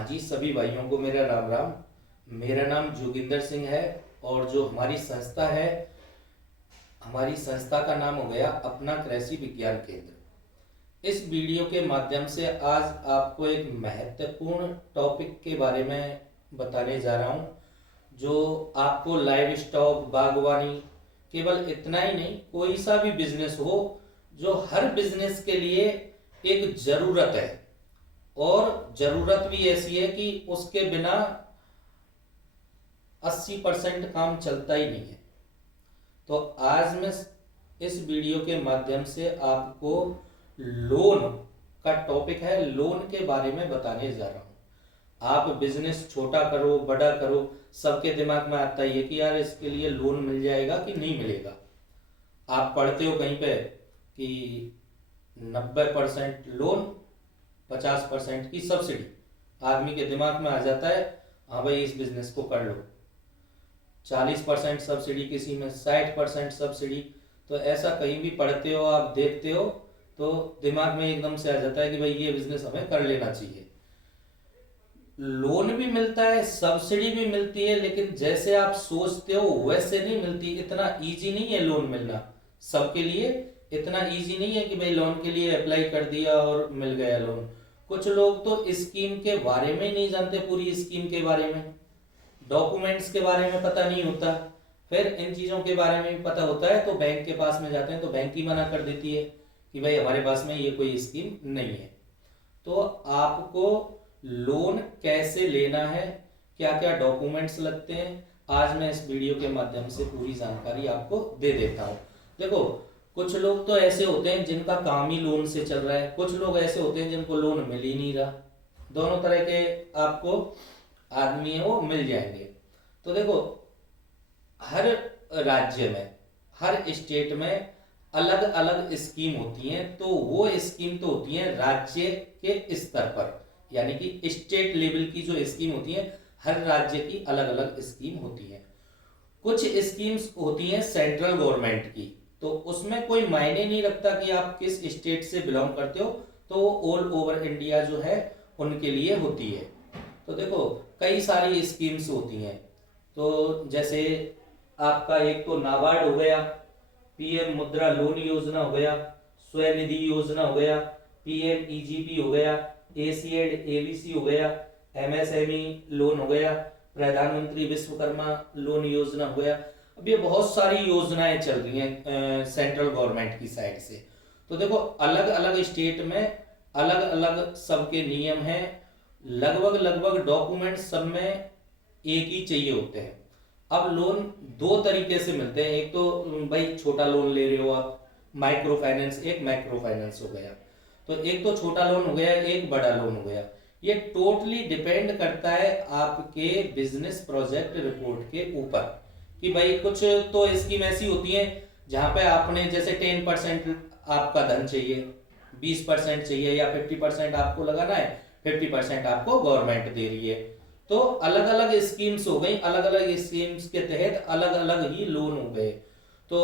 हाँ जी, सभी भाइयों को मेरा राम राम। मेरा नाम जोगिंदर सिंह है और जो हमारी संस्था है, हमारी संस्था का नाम हो गया अपना कृषि विज्ञान केंद्र। इस वीडियो के माध्यम से आज आपको एक महत्वपूर्ण टॉपिक के बारे में बताने जा रहा हूँ, जो आपको लाइव स्टॉक, बागवानी, केवल इतना ही नहीं, कोई सा भी बिजनेस हो, जो हर बिजनेस के लिए एक जरूरत है और जरूरत भी ऐसी है कि उसके बिना 80% काम चलता ही नहीं है। तो आज मैं इस वीडियो के माध्यम से आपको लोन का टॉपिक है, लोन के बारे में बताने जा रहा हूँ। आप बिजनेस छोटा करो, बड़ा करो, सबके दिमाग में आता ही है कि यार इसके लिए लोन मिल जाएगा कि नहीं मिलेगा। आप पढ़ते हो कहीं पे कि 90% लोन, 50% की सब्सिडी। आदमी के दिमाग में आ जाता है, हाँ भाई इस बिजनेस को कर लो। 40% सब्सिडी, किसी में 60% सब्सिडी। तो ऐसा कहीं भी पढ़ते हो, आप देखते हो, तो दिमाग में एकदम से आ जाता है कि भाई ये बिजनेस हमें कर लेना चाहिए। लोन भी मिलता है, सब्सिडी भी मिलती है, लेकिन जैसे आप सोचते हो वैसे नहीं मिलती। इतना इजी नहीं है लोन मिलना सबके लिए। इतना इजी नहीं है कि भाई लोन के लिए अप्लाई कर दिया और मिल गया लोन। कुछ लोग तो स्कीम के बारे में ही नहीं जानते, पूरी स्कीम के बारे में, डॉक्यूमेंट्स के बारे में पता नहीं होता। फिर इन चीज़ों के बारे में भी पता होता है तो बैंक के पास में जाते हैं तो बैंक ही मना कर देती है कि भाई हमारे पास में ये कोई स्कीम नहीं है। तो आपको लोन कैसे लेना है, क्या क्या डॉक्यूमेंट्स लगते हैं, आज मैं इस वीडियो के माध्यम से पूरी जानकारी आपको दे देता हूँ। देखो, कुछ लोग तो ऐसे होते हैं जिनका काम ही लोन से चल रहा है, कुछ लोग ऐसे होते हैं जिनको लोन मिल ही नहीं रहा। दोनों तरह के आपको आदमी है वो मिल जाएंगे। तो देखो, हर राज्य में, हर स्टेट में अलग अलग स्कीम होती हैं। तो वो स्कीम तो होती है राज्य के स्तर पर, यानी कि स्टेट लेवल की जो स्कीम होती है, हर राज्य की अलग अलग स्कीम होती है। कुछ स्कीम्स होती हैं सेंट्रल गवर्नमेंट की, तो उसमें कोई मायने नहीं रखता कि आप किस स्टेट से बिलोंग करते हो, तो वो ऑल ओवर इंडिया जो है उनके लिए होती है। तो देखो, कई सारी स्कीम्स होती हैं। तो जैसे आपका एक तो नाबार्ड हो गया, पीएम मुद्रा लोन योजना हो गया, स्वनिधि योजना हो गया, पीएम ईजीपी हो गया, एसीएड एबीसी हो गया, एमएसएमई लोन हो गया, प्रधानमंत्री विश्वकर्मा लोन योजना हो गया। अब ये बहुत सारी योजनाएं चल रही हैं सेंट्रल गवर्नमेंट की साइड से। तो देखो, अलग अलग स्टेट में अलग अलग सबके नियम हैं, लगभग लगभग डॉक्यूमेंट सब में एक ही चाहिए होते हैं। अब लोन दो तरीके से मिलते हैं। एक तो भाई छोटा लोन ले रहे हो आप, माइक्रो फाइनेंस, एक मैक्रो फाइनेंस हो गया। तो एक तो छोटा लोन हो गया, एक बड़ा लोन हो गया। ये टोटली डिपेंड करता है आपके बिजनेस प्रोजेक्ट रिपोर्ट के ऊपर कि भाई कुछ तो स्कीम ऐसी होती है जहां पे आपने जैसे 10% आपका धन चाहिए, 20% चाहिए या 50% आपको लगाना है, 50% आपको गवर्नमेंट दे रही है। तो अलग अलग स्कीम्स हो गई, अलग अलग स्कीम्स के तहत अलग अलग ही लोन हो गए। तो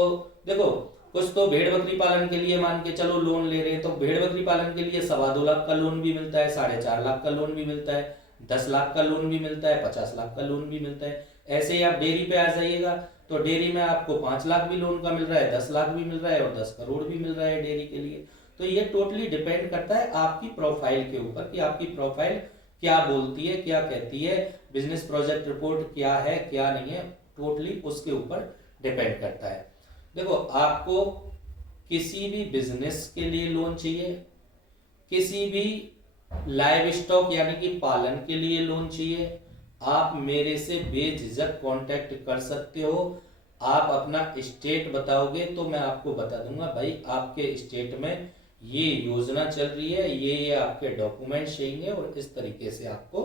देखो, कुछ तो भेड़ बकरी पालन के लिए मान के चलो लोन ले रहे हैं, तो भेड़ बकरी पालन के लिए 2.25 लाख का लोन भी मिलता है, 4.5 लाख का लोन भी मिलता है, 10 लाख का लोन भी मिलता है, 50 लाख का लोन भी मिलता है। ऐसे ही आप डेयरी पे आ जाइएगा तो डेयरी में आपको 5 लाख भी लोन का मिल रहा है, 10 लाख भी मिल रहा है और 10 करोड़ भी मिल रहा है डेयरी के लिए। तो ये टोटली डिपेंड करता है आपकी प्रोफाइल के ऊपर कि आपकी प्रोफाइल क्या बोलती है, क्या कहती है, बिजनेस प्रोजेक्ट रिपोर्ट क्या है क्या नहीं है, टोटली उसके ऊपर डिपेंड करता है। देखो, आपको किसी भी बिजनेस के लिए लोन चाहिए, किसी भी लाइव स्टॉक यानी कि पालन के लिए लोन चाहिए, आप मेरे से बेझिझक कांटेक्ट कर सकते हो। आप अपना स्टेट बताओगे तो मैं आपको बता दूंगा भाई आपके स्टेट में ये योजना चल रही है, ये आपके डॉक्यूमेंट चाहिए और इस तरीके से आपको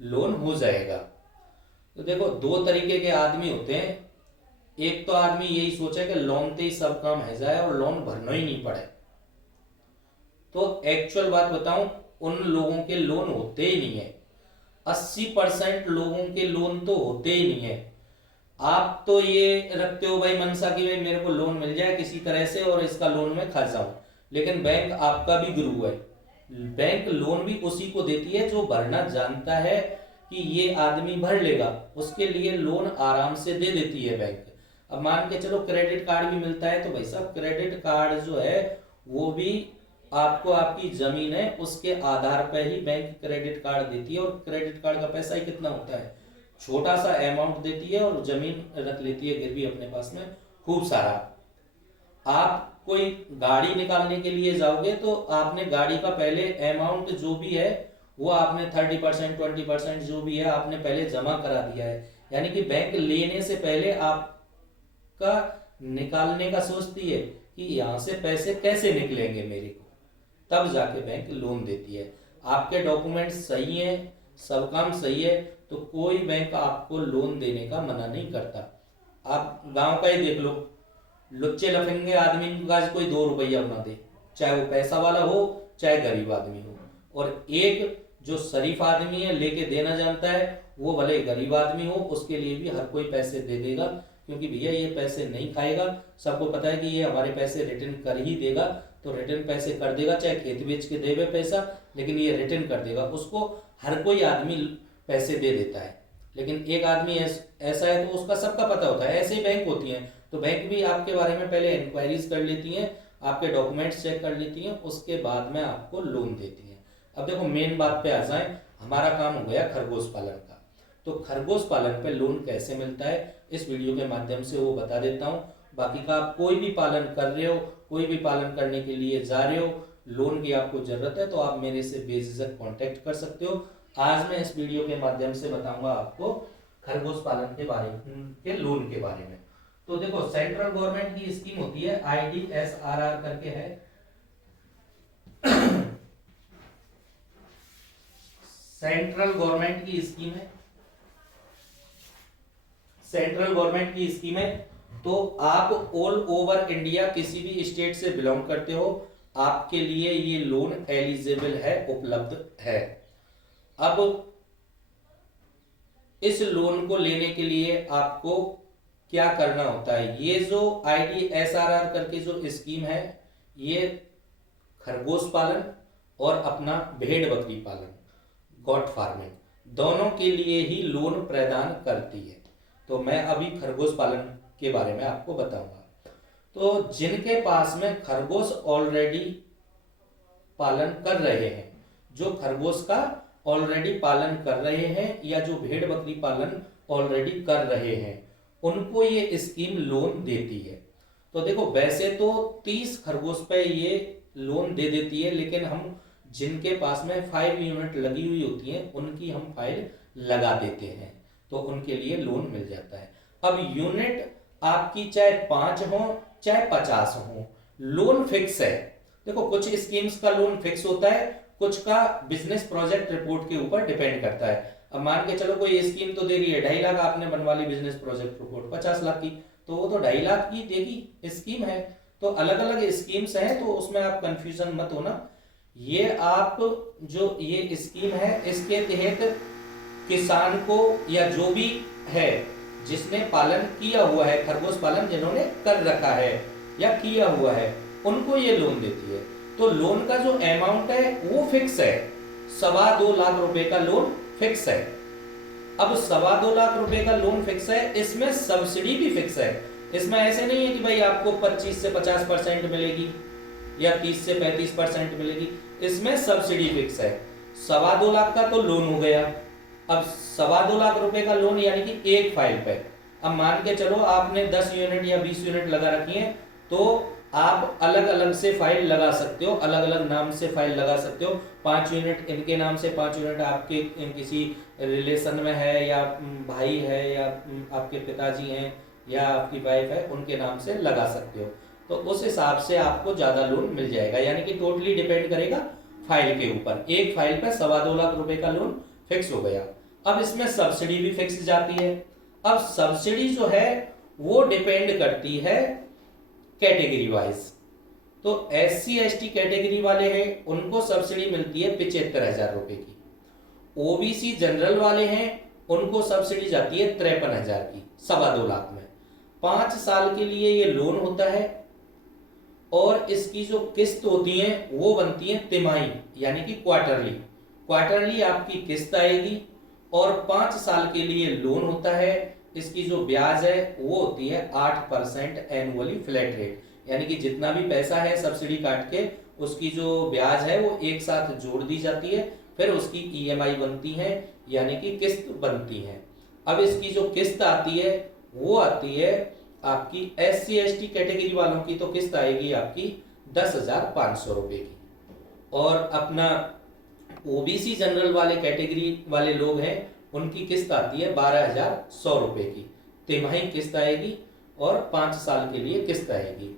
लोन हो जाएगा। तो देखो, दो तरीके के आदमी होते हैं। एक तो आदमी यही सोचे कि लोन से ही सब काम है जाए और लोन भरना ही नहीं पड़े। तो एक्चुअल बात बताऊं, उन लोगों के लोन होते ही नहीं है। 80% लोगों के लोन तो होते ही नहीं है। आप तो ये रखते हो भाई मनसा की भाई मेरे को लोन मिल जाए किसी तरह से और इसका लोन मैं खा जाऊं, लेकिन बैंक आपका भी गुरु है। बैंक लोन भी उसी को देती है जो भरना जानता है कि ये आदमी भर लेगा, उसके लिए लोन आराम से दे देती है बैंक। अब मान के चलो क्रेडिट कार्ड भी मिलता है, तो भाई साहब क्रेडिट कार्ड जो है वो भी आपको, आपकी जमीन है उसके आधार पर ही बैंक क्रेडिट कार्ड देती है। और क्रेडिट कार्ड का पैसा ही कितना होता है, छोटा सा अमाउंट देती है और जमीन रख लेती है गिरवी अपने पास में खूब सारा। आप कोई गाड़ी निकालने के लिए जाओगे तो आपने गाड़ी का पहले अमाउंट जो भी है वो आपने 30% 20% जो भी है आपने पहले जमा करा दिया है। यानी कि बैंक लेने से पहले आपका निकालने का सोचती है कि यहाँ से पैसे कैसे निकलेंगे मेरे को, तब जाके बैंक लोन देती है। आपके डॉक्यूमेंट सही है, सब काम सही है, तो कोई बैंक आपको लोन देने का मना नहीं करता। आप गांव का ही देख लो, लुच्चे लफंगे आदमी का कोई 2 रुपया ना दे, चाहे वो पैसा वाला हो चाहे गरीब आदमी हो। और एक जो शरीफ आदमी है, लेके देना जानता है, वो भले गरीब आदमी हो उसके लिए भी हर कोई पैसे दे देगा, क्योंकि भैया ये पैसे नहीं खाएगा, सबको पता है कि ये हमारे पैसे रिटर्न कर ही देगा, तो रिटर्न पैसे कर देगा, चाहे खेत बेच के देवे पैसा, लेकिन ये रिटर्न कर देगा। उसको हर कोई आदमी पैसे दे देता है, लेकिन एक आदमी ऐसा है तो उसका सबका पता होता है। ऐसे ही बैंक होती हैं, तो बैंक भी आपके बारे में पहले इंक्वायरीज कर लेती हैं, आपके डॉक्यूमेंट्स चेक कर लेती हैं, उसके बाद में आपको लोन देती हैं। अब देखो मेन बात पे आ जाए, हमारा काम हो गया खरगोश पालन का, तो खरगोश पालन पे लोन कैसे मिलता है इस वीडियो के माध्यम से वो बता देता हूँ। बाकी का आप कोई भी पालन कर रहे हो, कोई भी पालन करने के लिए जा रहे हो, लोन की आपको जरूरत है, तो आप मेरे से बेझिझक कांटेक्ट कर सकते हो। आज मैं इस वीडियो के माध्यम से बताऊंगा आपको खरगोश पालन के बारे के लोन के बारे में। तो देखो सेंट्रल गवर्नमेंट की स्कीम होती है, IDSRR करके है, सेंट्रल गवर्नमेंट की स्कीम है, सेंट्रल गवर्नमेंट की स्कीम है। तो आप ऑल ओवर इंडिया किसी भी स्टेट से बिलोंग करते हो, आपके लिए ये लोन एलिजिबल है, उपलब्ध है। अब इस लोन को लेने के लिए आपको क्या करना होता है, ये जो IDSRR करके जो स्कीम है, ये खरगोश पालन और अपना भेड़ बकरी पालन, गॉट फार्मिंग, दोनों के लिए ही लोन प्रदान करती है। तो मैं अभी खरगोश पालन के बारे में आपको बताऊंगा। तो जिनके पास में खरगोश ऑलरेडी पालन कर रहे हैं, जो खरगोश का ऑलरेडी पालन कर रहे हैं या जो भेड़ बकरी पालन ऑलरेडी कर रहे हैं, उनको ये स्कीम लोन देती है। तो देखो वैसे तो 30 खरगोश पे ये लोन दे देती है, लेकिन हम जिनके पास में 5 यूनिट लगी हुई होती हैं उनकी हम फाइल लगा देते हैं, तो उनके लिए लोन मिल जाता है। अब यूनिट आपकी चाहे 5 हो चाहे 50 हो, लोन फिक्स है। देखो कुछ स्कीम्स का लोन फिक्स होता है, कुछ का बिजनेस प्रोजेक्ट रिपोर्ट के ऊपर डिपेंड करता है। अब मान के चलो कोई स्कीम तो दे रही है 2.5 लाख, आपने बनवा ली बिजनेस प्रोजेक्ट रिपोर्ट 50 लाख की, तो वो तो 2.5 लाख की देगी स्कीम है। तो अलग अलग स्कीम्स हैं, तो उसमें आप कंफ्यूजन मत होना। ये आप जो ये स्कीम है, इसके तहत किसान को या जो भी है जिसने पालन किया हुआ है, खरगोश पालन जिन्होंने कर रखा है या किया हुआ है, उनको ये लोन देती है। तो लोन का जो अमाउंट है वो फिक्स है, 2.25 लाख रुपए का लोन फिक्स है। अब 2.25 लाख रुपए का लोन फिक्स है, इसमें सब्सिडी भी फिक्स है। इसमें ऐसे नहीं है कि भाई आपको 25 से 50% मिलेगी या 30 से 35% मिलेगी, इसमें सब्सिडी फिक्स है। 2.25 लाख का तो लोन हो गया। अब 2.25 लाख रुपए का लोन यानी कि एक फाइल पे, अब मान के चलो आपने 10 यूनिट या 20 यूनिट लगा रखी है, तो आप अलग अलग से फाइल लगा सकते हो, अलग अलग नाम से फाइल लगा सकते हो। 5 यूनिट इनके नाम से, 5 यूनिट आपके किसी रिलेशन में है, या भाई है, या आपके पिताजी हैं, या आपकी वाइफ है, उनके नाम से लगा सकते हो। तो उस हिसाब से आपको ज्यादा लोन मिल जाएगा, यानी कि टोटली डिपेंड करेगा फाइल के ऊपर। एक फाइल पर 2.25 लाख रुपए का लोन फिक्स हो गया। अब इसमें सब्सिडी भी फिक्स जाती है। अब सब्सिडी जो है वो डिपेंड करती है कैटेगरी वाइज। तो SC ST कैटेगरी वाले हैं उनको सब्सिडी मिलती है 75,000 रुपए की। OBC जनरल वाले हैं उनको सब्सिडी जाती है 53,000 की, 2.25 लाख में। 5 साल के लिए ये लोन होता है। और इसकी जो किस्त होती है वो बनती है तिमाही यानी कि क्वार्टरली। क्वार्टरली आपकी किस्त आएगी और 5 साल के लिए लोन होता है। इसकी जो ब्याज है वो होती है 8% एनुअली फ्लैट रेट, यानी कि जितना भी पैसा है सब्सिडी काट के उसकी जो ब्याज है वो एक साथ जोड़ दी जाती है, फिर उसकी ईएमआई बनती है यानी कि किस्त बनती है। अब इसकी जो किस्त आती है वो आती है आपकी SC ST कैटेगरी वालों की, तो किस्त आएगी आपकी 10,500 रुपए की। और अपना OBC जनरल वाले कैटेगरी वाले लोग हैं उनकी किस्त आती है 12,100 रुपए की। तिमाही किस्त आएगी और 5 साल के लिए किस्त आएगी।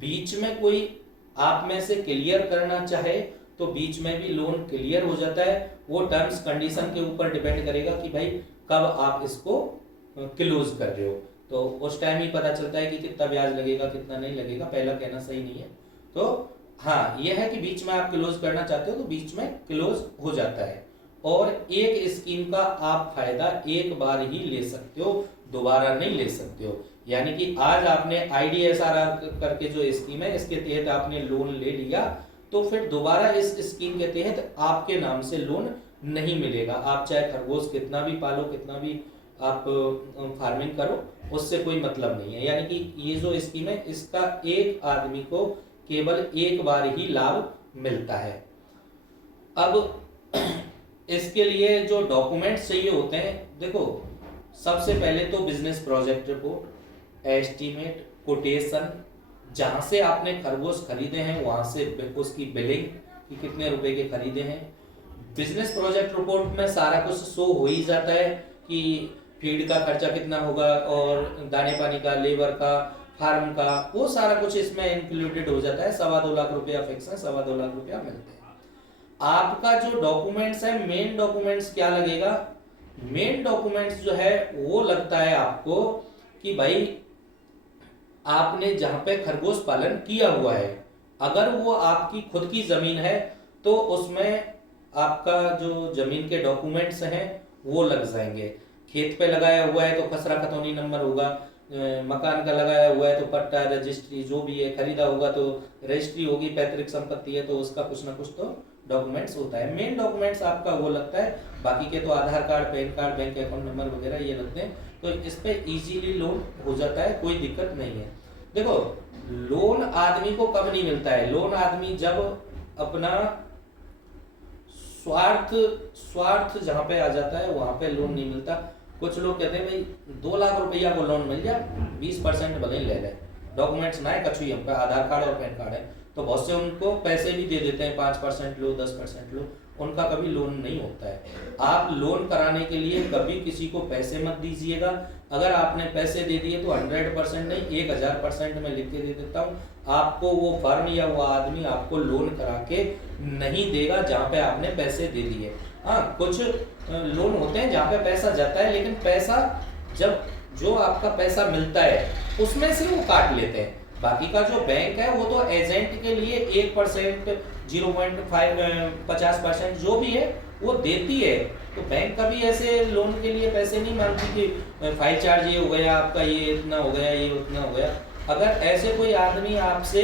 बीच में कोई आप में से क्लियर करना चाहे तो बीच में भी लोन क्लियर हो जाता है। वो टर्म्स कंडीशन के ऊपर डिपेंड करेगा कि भाई कब आप इसको क्लोज कर रहे हो, तो उस टाइम ही पता चलता है कि कितना ब्याज लगेगा कितना नहीं लगेगा, पहला कहना सही नहीं है। तो हाँ, यह है कि बीच में आप क्लोज करना चाहते हो तो बीच में क्लोज हो जाता है। और एक स्कीम का आप फायदा एक बार ही ले सकते हो, दोबारा नहीं ले सकते हो। यानी कि आज आपने IDSR करके जो स्कीम है इसके तहत आपने लोन ले लिया, तो फिर दोबारा इस स्कीम के तहत आपके नाम से लोन नहीं मिलेगा। आप चाहे खरगोश कितना भी पालो, कितना भी आप फार्मिंग करो, उससे कोई मतलब नहीं है। यानी कि ये जो स्कीम है इसका एक आदमी को केवल एक बार ही लाभ मिलता है। अब इसके लिए जो डॉक्यूमेंट्स चाहिए होते हैं, देखो सबसे पहले तो business project report, estimate, quotation, जहां से आपने खरगोश खरीदे हैं वहां से उसकी बिलिंग कि कितने रुपए के खरीदे हैं। बिजनेस प्रोजेक्ट रिपोर्ट में सारा कुछ शो हो ही जाता है कि फीड का खर्चा कितना होगा और दाने पानी का, लेबर का, फार्म का, वो सारा कुछ इसमें इंक्लूडेड हो जाता है। 2.25 लाख रुपया फिक्स है, 2.25 लाख रुपया मिलते हैं। आपका जो डॉक्यूमेंट्स है, मेन डॉक्यूमेंट्स क्या लगेगा? मेन डॉक्यूमेंट्स जो है वो लगता है आपको कि भाई आपने जहां पे खरगोश पालन किया हुआ है, अगर वो आपकी खुद की जमीन है तो उसमें आपका जो जमीन के डॉक्यूमेंट्स हैं वो लग जाएंगे। खेत पे लगाया हुआ है तो खसरा खतौनी नंबर होगा, मकान का लगाया हुआ है तो पट्टा, रजिस्ट्री जो भी है, खरीदा होगा तो रजिस्ट्री होगी, पैतृक संपत्ति है तो उसका कुछ ना कुछ तो डॉक्यूमेंट्स होता है। मेन डॉक्यूमेंट्स आपका वो लगता है, बाकी के तो Aadhaar card, PAN card, bank account number वगैरह ये लगते हैं। तो इस पे इजीली लोन हो जाता है, कोई दिक्कत नहीं है। देखो लोन आदमी को कब नहीं मिलता है? लोन आदमी जब अपना स्वार्थ जहां पे आ जाता है वहां पे लोन नहीं मिलता। कुछ लोग कहते हैं भाई 2 लाख रुपया को लोन मिल जाए, 20% भले ही ले ले, डॉक्यूमेंट्स ना है कछु ही, हमका आधार कार्ड और पैन कार्ड है, तो बहुत से उनको पैसे भी दे देते हैं, 5% लो, 10% लो, उनका कभी लोन नहीं होता है। आप लोन कराने के लिए कभी किसी को पैसे मत दीजिएगा। अगर आपने पैसे दे दिए तो 100% नहीं, 1000% में लिख के दे देता हूँ, आपको वो फर्म या वो आदमी आपको लोन करा के नहीं देगा जहाँ पे आपने पैसे दे दिए। हाँ, कुछ लोन होते हैं जहाँ पे पैसा जाता है, लेकिन पैसा जब जो आपका पैसा मिलता है उसमें से वो काट लेते हैं। बाकी का जो बैंक है वो तो एजेंट के लिए 1%, 0.5, 50% जो भी है वो देती है। तो बैंक कभी ऐसे लोन के लिए पैसे नहीं मांगती कि फाइल चार्ज ये हो गया आपका, ये इतना हो गया, ये उतना हो गया। अगर ऐसे कोई आदमी आपसे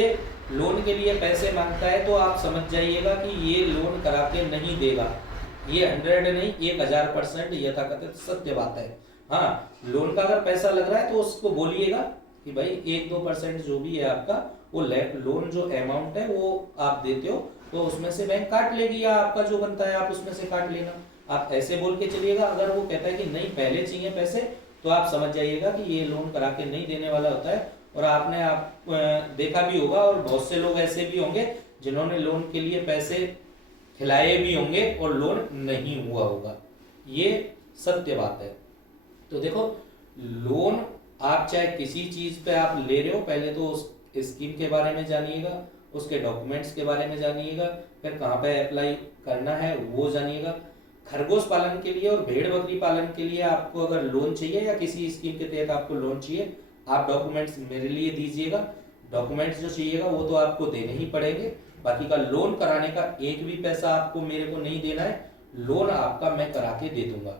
लोन के लिए पैसे मांगता है तो आप समझ जाइएगा कि ये लोन करा के नहीं देगा। ये 100 नहीं, 1000% यथाकथित सत्य बात है। हाँ, लोन का अगर पैसा लग रहा है तो उसको बोलिएगा कि भाई 1-2% जो भी है आपका वो लोन जो अमाउंट है वो आप देते हो तो उसमें से बैंक काट लेगी, या आपका जो बनता है आप उसमें से काट लेना। आप ऐसे बोल के चलिएगा। अगर वो कहता है कि नहीं पहले चाहिए पैसे, तो आप समझ जाइएगा कि ये लोन करा के नहीं देने वाला होता है। और आपने देखा भी होगा, और बहुत से लोग ऐसे भी होंगे जिन्होंने लोन के लिए पैसे खिलाए भी होंगे और लोन नहीं हुआ होगा। ये सत्य बात है। तो देखो, लोन आप चाहे किसी चीज पे आप ले रहे हो, पहले तो उस स्कीम के बारे में जानिएगा, उसके डॉक्यूमेंट्स के बारे में जानिएगा, फिर कहाँ पे अप्लाई करना है वो जानिएगा। खरगोश पालन के लिए और भेड़ बकरी पालन के लिए आपको अगर लोन चाहिए या किसी स्कीम के तहत आपको लोन चाहिए, आप डॉक्यूमेंट्स मेरे लिए दीजिएगा। डॉक्यूमेंट्स जो चाहिएगा वो तो आपको देने ही पड़ेंगे। बाकी का लोन कराने का एक भी पैसा आपको मेरे को नहीं देना है, लोन आपका मैं करा के दे दूंगा।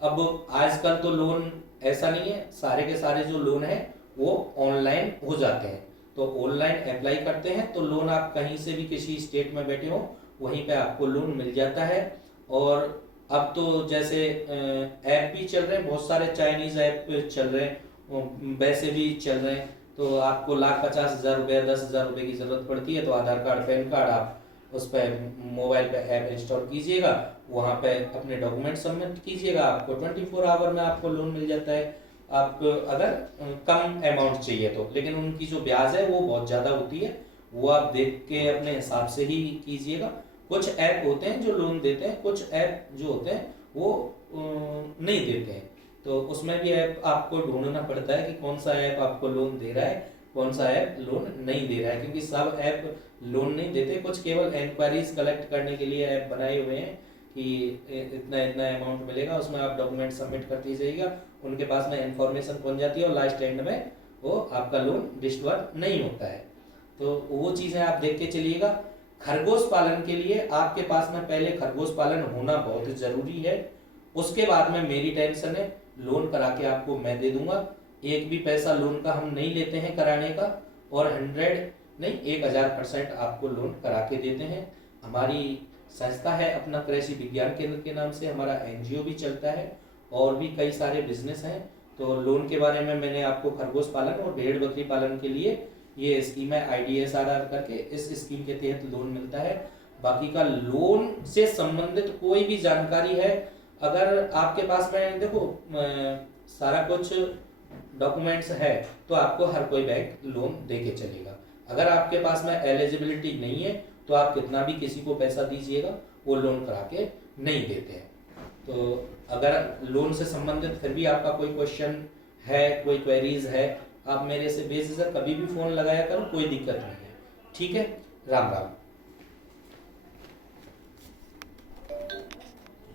अब आजकल तो लोन ऐसा नहीं है, सारे के सारे जो लोन है वो ऑनलाइन हो जाते हैं। तो ऑनलाइन अप्लाई करते हैं तो लोन आप कहीं से भी किसी स्टेट में बैठे हो वहीं पे आपको लोन मिल जाता है। और अब तो जैसे ऐप भी चल रहे हैं, बहुत सारे चाइनीज ऐप चल रहे हैं, वैसे भी चल रहे हैं। तो आपको 1,50,000 10,000 रुपये की ज़रूरत पड़ती है तो आधार कार्ड पैन कार्ड आप उस पर मोबाइल पे ऐप इंस्टॉल कीजिएगा, वहाँ पे अपने डॉक्यूमेंट सबमिट कीजिएगा, आपको 24 आवर में आपको लोन मिल जाता है। आप अगर कम अमाउंट चाहिए तो, लेकिन उनकी जो ब्याज है वो बहुत ज़्यादा होती है, वो आप देख के अपने हिसाब से ही कीजिएगा। कुछ ऐप होते हैं जो लोन देते हैं, कुछ ऐप जो होते हैं वो नहीं देते हैं, तो उसमें भी ऐप आपको ढूंढना पड़ता है कि कौन सा ऐप आपको लोन दे रहा है, कौन सा ऐप लोन नहीं दे रहा है, क्योंकि सब ऐप लोन नहीं देते। कुछ केवल इंक्वायरीज कलेक्ट करने के लिए ऐप बनाए हुए हैं कि इतना इतना अमाउंट मिलेगा, उसमें आप डॉक्यूमेंट सबमिट करते जाइएगा, उनके पास में इंफॉर्मेशन पहुंच जाती है और लास्ट एंड में वो आपका लोन डिस्टर्ब नहीं होता है। तो वो चीज़ें आप देख के चलिएगा। खरगोश पालन के लिए आपके पास में पहले खरगोश पालन होना बहुत ज़रूरी है, उसके बाद में मेरी टेंशन है, लोन करा के आपको मैं दे दूंगा। एक भी पैसा लोन का हम नहीं लेते हैं कराने का, और 100 नहीं 1000% आपको लोन करा के देते हैं। हमारी संस्था है अपना कृषि विज्ञान केंद्र के नाम से, हमारा एनजीओ भी चलता है और भी कई सारे बिजनेस हैं। तो लोन के बारे में मैंने आपको खरगोश पालन और भेड़ बकरी पालन के लिए ये स्कीम है IDSRR करके, इस स्कीम के तहत लोन मिलता है। बाकी का लोन से संबंधित कोई भी जानकारी है, अगर आपके पास में देखो सारा कुछ डॉक्यूमेंट्स है तो आपको हर कोई बैंक लोन दे के चलेगा। अगर आपके पास में एलिजिबिलिटी नहीं है तो आप कितना भी किसी को पैसा दीजिएगा वो लोन करा के नहीं देते हैं। तो अगर लोन से संबंधित फिर भी आपका कोई क्वेश्चन है, कोई क्वेरीज है, आप मेरे से बेझिझक कभी भी फ़ोन लगाया करो, कोई दिक्कत नहीं है। ठीक है, राम राम।